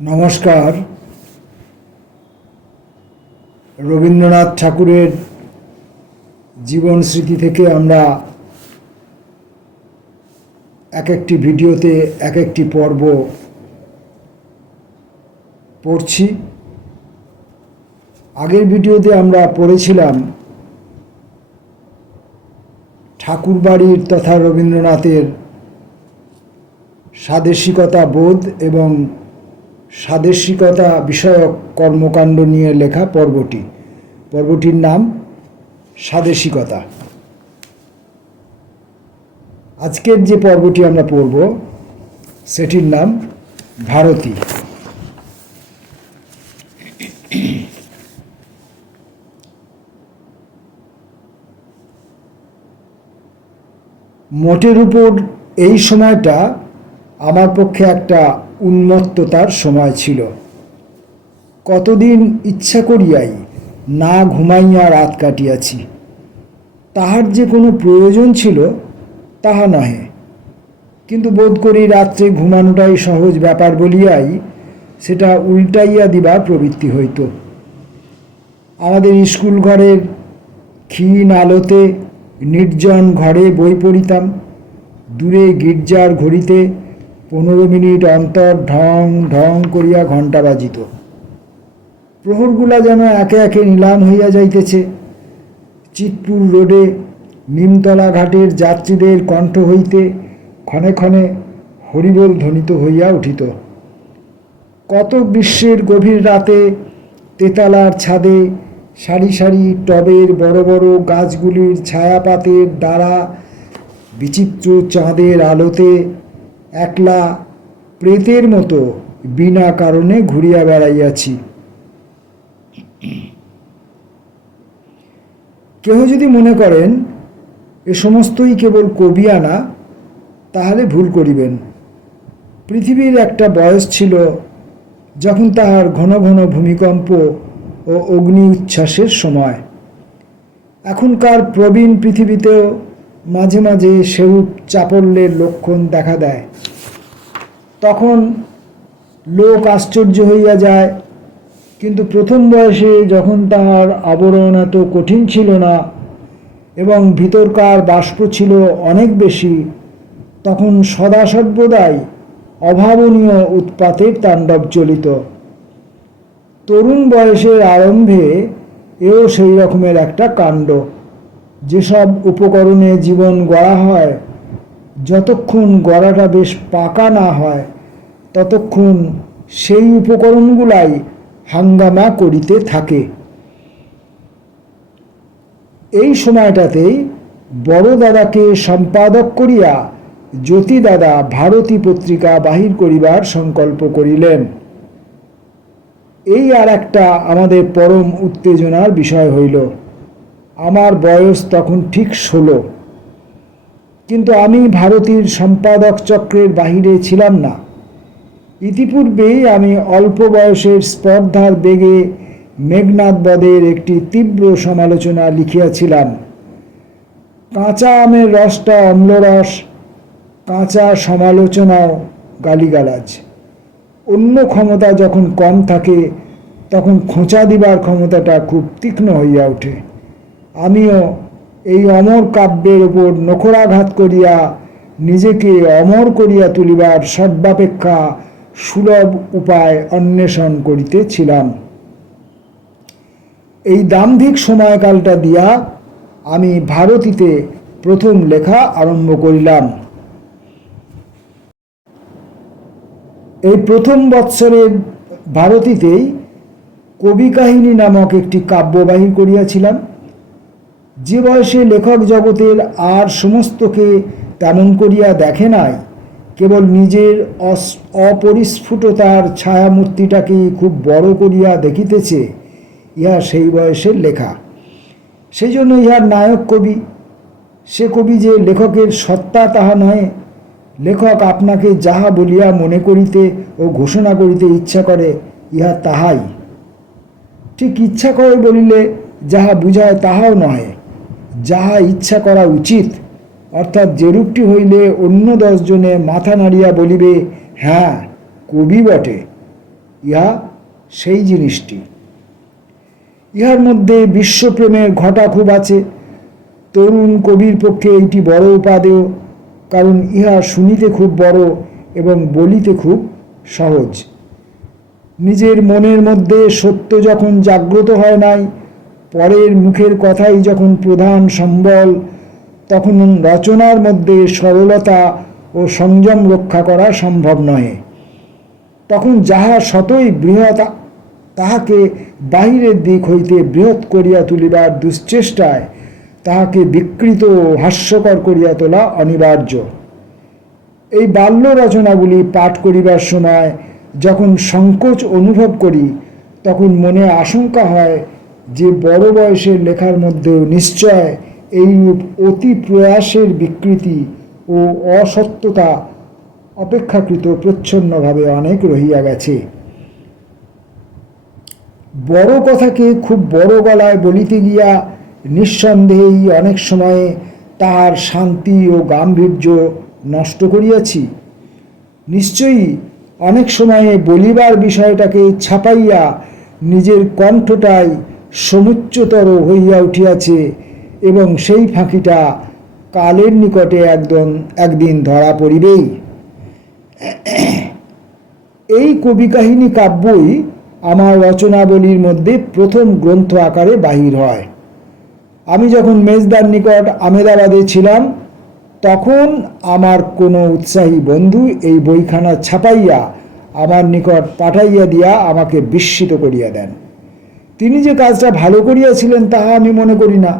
নমস্কার। রবীন্দ্রনাথ ঠাকুরের জীবন স্মৃতি থেকে আমরা এক একটি ভিডিওতে এক একটি পর্ব পড়ছি। আগের ভিডিওতে আমরা পড়েছিলাম ঠাকুরবাড়ির তথা রবীন্দ্রনাথের স্বাদেশিকতা বোধ এবং স্বাদেশিকতা বিষয়ক কর্মকাণ্ড নিয়ে লেখা পর্বটির নাম স্বাদেশিকতা। আজকের যে পর্বটি আমরা পড়ব সেটির নাম ভারতী। মোটের উপর এই সময়টা আমার পক্ষে একটা উন্মত্ততার সময় ছিল। কতদিন ইচ্ছা করিয়াই না ঘুমাইয়া রাত কাটিয়াছি। তাহার যে কোনো প্রয়োজন ছিল তাহা নহে, কিন্তু বোধ করি রাত্রে ঘুমানোটাই সহজ ব্যাপার বলিয়াই সেটা উল্টাইয়া দিবার প্রবৃত্তি হইত। আমাদের স্কুল ঘরের ক্ষীণ আলোতে নির্জন ঘরে বই পড়িতাম। দূরে গির্জার ঘড়িতে 15 মিনিট অন্তর ঢং ঢং করিয়া ঘণ্টা বাজিত। প্রহরগুলা যেন একে একে নিলাম হইয়া যাইতেছে। চিতপুর রোডে নিমতলা ঘাটের যাত্রীদের কণ্ঠ হইতে ক্ষণে ক্ষণে হরিবোল ধ্বনিত হইয়া উঠিত। কত গ্রীষ্মের গভীর রাতে তেতালার ছাদে সারি সারি টবের বড় বড় গাছগুলির ছায়াপাতের দ্বারা বিচিত্র চাঁদের আলোতে একলা প্রেতের মতো বিনা কারণে ঘুরিয়া বেড়াইয়াছি। কেহ যদি মনে করেন এ সমস্তই কেবল কবিয়ানা, তাহলে ভুল করিবেন। পৃথিবীর একটা বয়স ছিল যখন তাহার ঘন ঘন ভূমিকম্প ও অগ্নি উচ্ছ্বাসের সময়। এখনকার প্রবীণ পৃথিবীতেও মাঝে মাঝে সেরূপ চাপল্যের লক্ষণ দেখা দেয়। তখন লোক আশ্চর্য হইয়া যায়, কিন্তু প্রথম বয়সে যখন তাহার আবরণ এত কঠিন ছিল না এবং ভিতরকার বাষ্প ছিল অনেক বেশি, তখন সদা সর্বদাই অভাবনীয় উৎপাতের তাণ্ডব চলিত। তরুণ বয়সের আরম্ভে এও সেই রকমের একটা কাণ্ড। যেসব উপকরণে জীবন গড়া হয়, যতক্ষণ গড়াটা বেশ পাকা না হয় ততক্ষণ সেই উপকরণগুলাই হাঙ্গামা করিতে থাকে। এই সময়টাতেই বড় দাদাকে সম্পাদক করিয়া জ্যোতি দাদা ভারতী পত্রিকা বাহির করিবার সংকল্প করিলেন। এই আর একটা আমাদের পরম উত্তেজনার বিষয় হইল। আমার বয়স তখন ঠিক 16, কিন্তু আমি ভারতীর সম্পাদক চক্রের বাহিরে ছিলাম না। ইতিপূর্বেই আমি অল্প বয়সের স্পর্ধার বেগে মেঘনাদ বধের একটি তীব্র সমালোচনা লিখিয়াছিলাম। কাঁচা আমের রসটা অম্লরস, কাঁচা সমালোচনাও গালিগালাজ। অন্য ক্ষমতা যখন কম থাকে তখন খোঁচা দিবার ক্ষমতাটা খুব তীক্ষ্ণ হইয়া ওঠে। আমিও এই অমর কাব্যের ওপর নখরাঘাত করিয়া নিজেকে অমর করিয়া তুলিবার সর্বাপেক্ষা সুলভ উপায় অন্বেষণ করিতেছিলাম। এই দাম্ভিক সময়কালটা দিয়া আমি ভারতীতে প্রথম লেখা আরম্ভ করিলাম। এই প্রথম বৎসরের ভারতীতেই কবি কাহিনী নামক একটি কাব্য বাহির করিয়াছিলাম। যে বয়সে লেখক জগতের আর সমস্তকে তেমন করিয়া দেখে নাই, কেবল নিজের অপরিস্ফুটতার ছায়ামূর্তিটাকেই খুব বড় করিয়া দেখিতেছে, ইহা সেই বয়সের লেখা। সেই জন্য ইহার নায়ক কবি। সে কবি যে লেখকের সত্তা তাহা নয়। লেখক আপনাকে যাহা বলিয়া মনে করিতে ও ঘোষণা করিতে ইচ্ছা করে, ইহা তাহাই। ঠিক ইচ্ছা করে বলিলে যাহা বুঝায় তাহাও নহে। যাহা ইচ্ছা করা উচিত, অর্থাৎ যেরূপটি হইলে অন্য 10 জনে মাথা নাড়িয়া বলিবে, হ্যাঁ কবি বটে, ইহা সেই জিনিসটি। ইহার মধ্যে বিশ্বপ্রেমের ঘটা খুব আছে। তরুণ কবির পক্ষে এইটি বড় উপাদেয়, কারণ ইহা শুনিতে খুব বড় এবং বলিতে খুব সহজ। নিজের মনের মধ্যে সত্য যখন জাগ্রত হয় নাই, পরের মুখের কথাই যখন প্রধান সম্বল, তখন রচনার মধ্যে সরলতা ও সংযম রক্ষা করা সম্ভব নয়। তখন যাহা শতই বৃহৎ, তাহাকে বাহিরের দিক হইতে বৃহৎ করিয়া তুলিবার দুশ্চেষ্টায় তাহাকে বিকৃত ও হাস্যকর করিয়া তোলা অনিবার্য। এই বাল্য রচনাগুলি পাঠ করিবার সময় যখন সংকোচ অনুভব করি, তখন মনে আশঙ্কা হয় যে বড় বয়সের লেখার মধ্যেও নিশ্চয় এইরূপ অতি প্রয়াসের বিকৃতি ও অসত্যতা অপেক্ষাকৃত প্রচ্ছন্নভাবে অনেক রহিয়া গেছে। বড় কথাকে খুব বড় গলায় বলিতে গিয়া নিঃসন্দেহেই অনেক সময়ে তাহার শান্তি ও গাম্ভীর্য নষ্ট করিয়াছি। নিশ্চয়ই অনেক সময়ে বলিবার বিষয়টাকে ছাপাইয়া নিজের কণ্ঠটাই সমুচ্চতর হইয়া উঠিয়াছে, এবং সেই ফাঁকিটা কালের নিকটে একদিন ধরা পড়িবেই। এই কবি কাহিনী কাব্যই আমার রচনাবলীর মধ্যে প্রথম গ্রন্থ আকারে বাহির হয়। আমি যখন মেজদার নিকট আমেদাবাদে ছিলাম, তখন আমার কোনো উৎসাহী বন্ধু এই বইখানা ছাপাইয়া আমার নিকট পাঠাইয়া দিয়া আমাকে বিস্মিত করিয়া দেন। তিনি যে কাজটা ভালো করিয়াছিলেন তাহা আমি মনে করি না,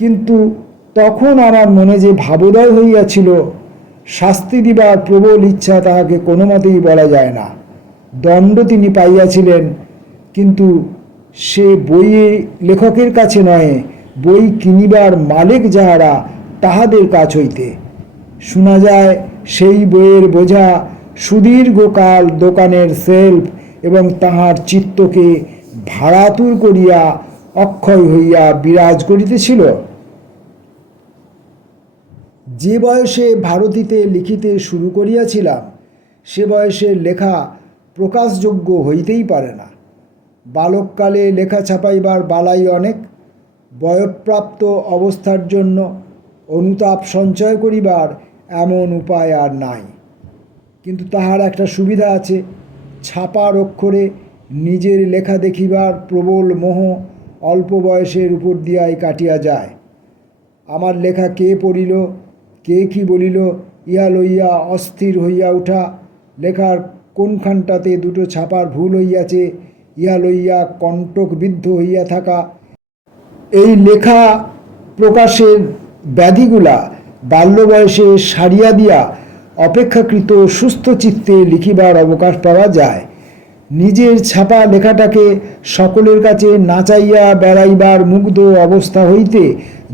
কিন্তু তখন আমার মনে যে ভাবোদয় হইয়াছিল, শাস্তি দিবার প্রবল ইচ্ছা তাহাকে কোনো মতেই বলা যায় না। দণ্ড তিনি পাইয়াছিলেন, কিন্তু সে বইয়ে লেখকের কাছে নয়, বই কিনিবার মালিক যাহারা তাহাদের কাছ হইতে। শোনা যায় সেই বইয়ের বোঝা সুদীর্ঘকাল দোকানের সেলফ এবং তাহার চিত্তকে ভাড়াতুর করিয়া অক্ষয় হইয়া বিরাজ করিতেছিল। যে বয়সে ভারতীতে লিখিতে শুরু করিয়াছিলাম, সে বয়সে লেখা প্রকাশযোগ্য হইতেই পারে না। বালককালে লেখা ছাপাইবার বালাই অনেক, বয়ঃপ্রাপ্ত অবস্থার জন্য অনুতাপ সঞ্চয় করিবার এমন উপায় আর নাই। কিন্তু তাহার একটা সুবিধা আছে, ছাপার অক্ষরে নিজের লেখা দেখিবার প্রবল মোহ অল্প বয়সের উপর দিয়াই কাটিয়া যায়। আমার লেখা কে পড়িল, কে কি বলিল, ইহা লইয়া অস্থির হইয়া উঠা, লেখার কোনখানটাতে দুটো ছাপার ভুল হইয়াছে ইহা লইয়া কণ্টকবিদ্ধ হইয়া থাকা, এই লেখা প্রকাশের ব্যাধিগুলা বাল্য বয়সে সারিয়া দিয়া অপেক্ষাকৃত সুস্থ চিত্তে লিখিবার অবকাশ পাওয়া যায়। নিজের ছাপা লেখাটাকে সকলের কাছে নাচাইয়া বেড়াইবার মুগ্ধ অবস্থা হইতে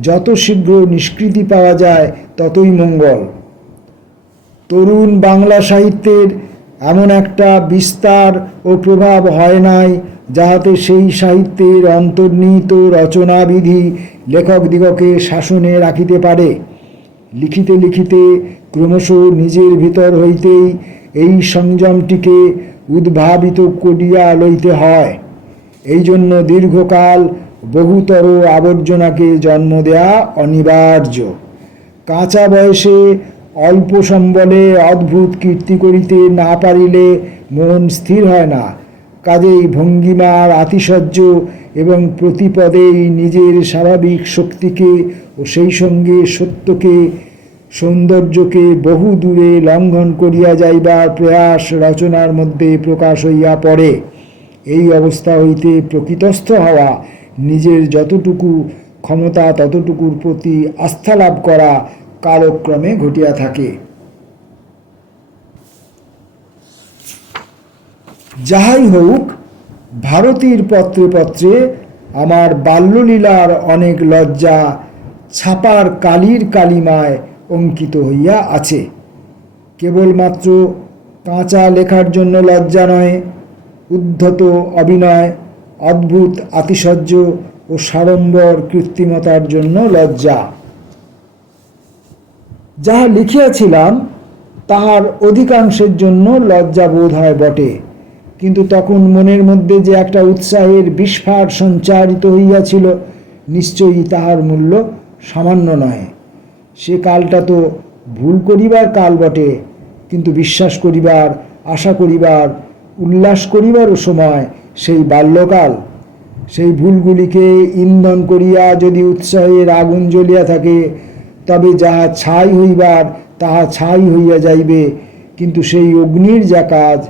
যত শীঘ্র নিষ্কৃতি পাওয়া যায় ততই মঙ্গল। তরুণ বাংলা সাহিত্যের এমন একটা বিস্তার ও প্রভাব হয় নাই যাহাতে সেই সাহিত্যের অন্তর্নিহিত রচনাবিধি লেখকদিগকে শাসনে রাখিতে পারে। লিখিতে লিখিতে ক্রমশ নিজের ভিতর হইতেই এই সংযমটিকে উদ্ভাবিত করিয়া লইতে হয়। এই জন্য দীর্ঘকাল বহুতর আবর্জনাকে জন্ম দেয়া অনিবার্য। কাঁচা বয়সে অল্প সম্বলে অদ্ভুত কীর্তি করিতে না পারিলে মন স্থির হয় না। কাজেই ভঙ্গিমার আতিশয্য এবং প্রতিপদেই নিজের স্বাভাবিক শক্তিকে ও সেই সঙ্গে সত্যকে, সৌন্দর্যকে বহু দূরে লঙ্ঘন করিয়া যাইবার প্রয়াস রচনার মধ্যে প্রকাশ হইয়া পড়ে। এই অবস্থা হইতে প্রকৃতস্থ হওয়া, নিজের যতটুকু ক্ষমতা ততটুকুর প্রতি আস্থা লাভ করা কালক্রমে ঘটিয়া থাকে। যাহাই হোক, ভারতীর পত্রে পত্রে আমার বাল্যলীলার অনেক লজ্জা ছাপার কালির কালিমায় অঙ্কিত হইয়া আছে। কেবলমাত্র কাঁচা লেখার জন্য লজ্জা নয়, উদ্ধত অভিনয়, অদ্ভুত আতিশয্য ও সাড়ম্বর কৃত্রিমতার জন্য লজ্জা। যাহা লিখিয়াছিলাম তাহার অধিকাংশের জন্য লজ্জা বোধ হয় বটে, কিন্তু তখন মনের মধ্যে যে একটা উৎসাহের বিস্ফার সঞ্চারিত হইয়াছিল, নিশ্চয়ই তাহার মূল্য সামান্য নয়। সে কালটা তো ভুল করিবার কাল বটে, কিন্তু বিশ্বাস করিবার, আশা করিবার, উল্লাস করিবারও সময় সেই বাল্যকাল। সেই ভুলগুলিকে ইন্ধন করিয়া যদি উৎসাহের আগুন জ্বলিয়া থাকে, তবে যাহা ছাই হইবার তাহা ছাই হইয়া যাইবে, কিন্তু সেই অগ্নির যা কাজ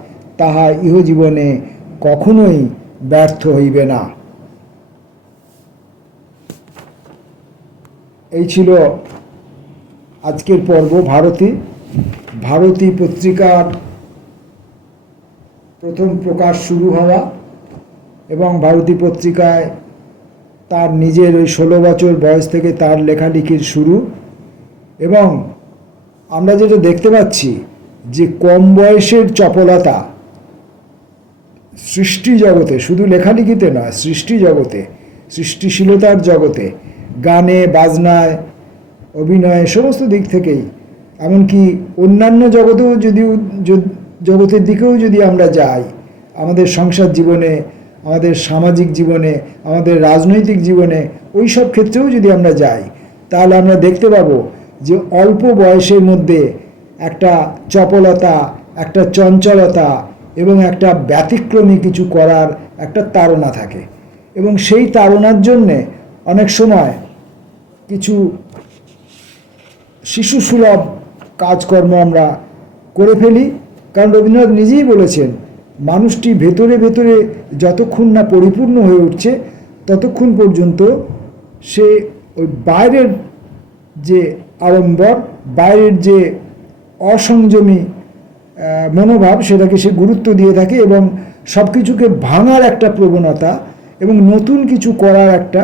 তাহা ইহজীবনে কখনোই ব্যর্থ হইবে না। এই ছিল আজকের পর্ব ভারতী পত্রিকার প্রথম প্রকাশ শুরু হওয়া এবং ভারতী পত্রিকায় তার নিজের ওই 16 বছর বয়স থেকে তার লেখালেখির শুরু। এবং আমরা যেটা দেখতে পাচ্ছি যে কম বয়সের চপলতা সৃষ্টি জগতে, শুধু লেখালেখিতে নয়, সৃষ্টি জগতে, সৃষ্টিশীলতার জগতে, গানে বাজনায়, অভিনয়ে, সমস্ত দিক থেকেই, এমনকি অন্যান্য জগতেও জগতের দিকেও যদি আমরা যাই, আমাদের সংসার জীবনে, আমাদের সামাজিক জীবনে, আমাদের রাজনৈতিক জীবনে, ওই সব ক্ষেত্রেও যদি আমরা যাই, তাহলে আমরা দেখতে পাবো যে অল্প বয়সের মধ্যে একটা চপলতা, একটা চঞ্চলতা এবং একটা ব্যতিক্রমী কিছু করার একটা তাড়না থাকে। এবং সেই তাড়নার জন্যে অনেক সময় কিছু শিশুসুলভ কাজকর্ম আমরা করে ফেলি। কারণ রবীন্দ্রনাথ নিজেই বলেছেন, মানুষটি ভেতরে ভেতরে যতক্ষণ না পরিপূর্ণ হয়ে উঠছে, ততক্ষণ পর্যন্ত সে ওই বাইরের যে আড়ম্বর, বাইরের যে অসংযমী মনোভাব, সেটাকে সে গুরুত্ব দিয়ে থাকে এবং সব কিছুকে ভাঙার একটা প্রবণতা এবং নতুন কিছু করার একটা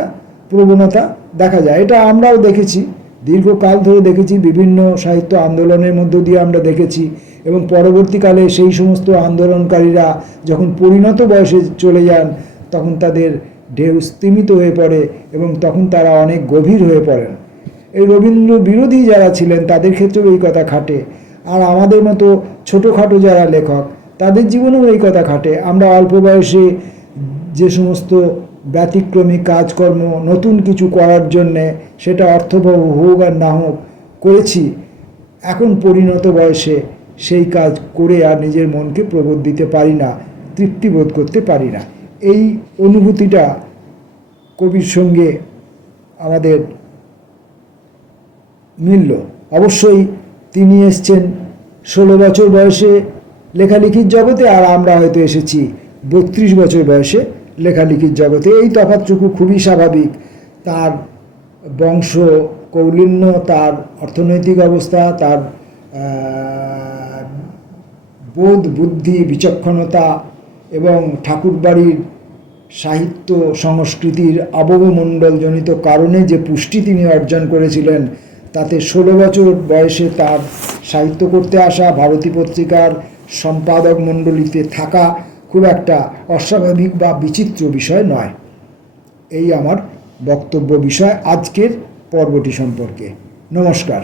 প্রবণতা দেখা যায়। এটা আমরাও দেখেছি, দীর্ঘকাল ধরে দেখেছি, বিভিন্ন সাহিত্য আন্দোলনের মধ্য দিয়ে আমরা দেখেছি। এবং পরবর্তীকালে সেই সমস্ত আন্দোলনকারীরা যখন পরিণত বয়সে চলে যান, তখন তাদের ঢেউ স্তিমিত হয়ে পড়ে এবং তখন তারা অনেক গভীর হয়ে পড়েন। এই রবীন্দ্র বিরোধী যারা ছিলেন তাদের ক্ষেত্রেও এই কথা খাটে। আর আমাদের মতো ছোটোখাটো যারা লেখক, তাদের জীবনেও এই কথা খাটে। আমরা অল্প বয়সে যে সমস্ত ব্যতিক্রমী কাজকর্ম নতুন কিছু করার জন্যে, সেটা অর্থবহ হোক আর না হোক, করেছি, এখন পরিণত বয়সে সেই কাজ করে আর নিজের মনকে প্রবোধ দিতে পারি না, তৃপ্তি বোধ করতে পারি না। এই অনুভূতিটা কবির সঙ্গে আমাদের মিলল। অবশ্যই তিনি এসছেন 16 বছর বয়সে লেখালেখির জগতে, আর আমরা হয়তো এসেছি 32 বছর বয়সে লেখালেখির জগতে। এই তফাৎটুকু খুবই স্বাভাবিক। তার বংশ কৌলীন্য, তার অর্থনৈতিক অবস্থা, তার বোধ বুদ্ধি বিচক্ষণতা এবং ঠাকুরবাড়ির সাহিত্য সংস্কৃতির আবহমণ্ডলজনিত কারণে যে পুষ্টি তিনি অর্জন করেছিলেন, তাতে 16 বছর বয়সে তার সাহিত্য করতে আসা, ভারতী পত্রিকার সম্পাদক মণ্ডলীতে থাকা খুব একটা অস্বাভাবিক বা বিচিত্র বিষয় নয়। এই আমার বক্তব্য বিষয় আজকের পর্বটি সম্পর্কে। নমস্কার।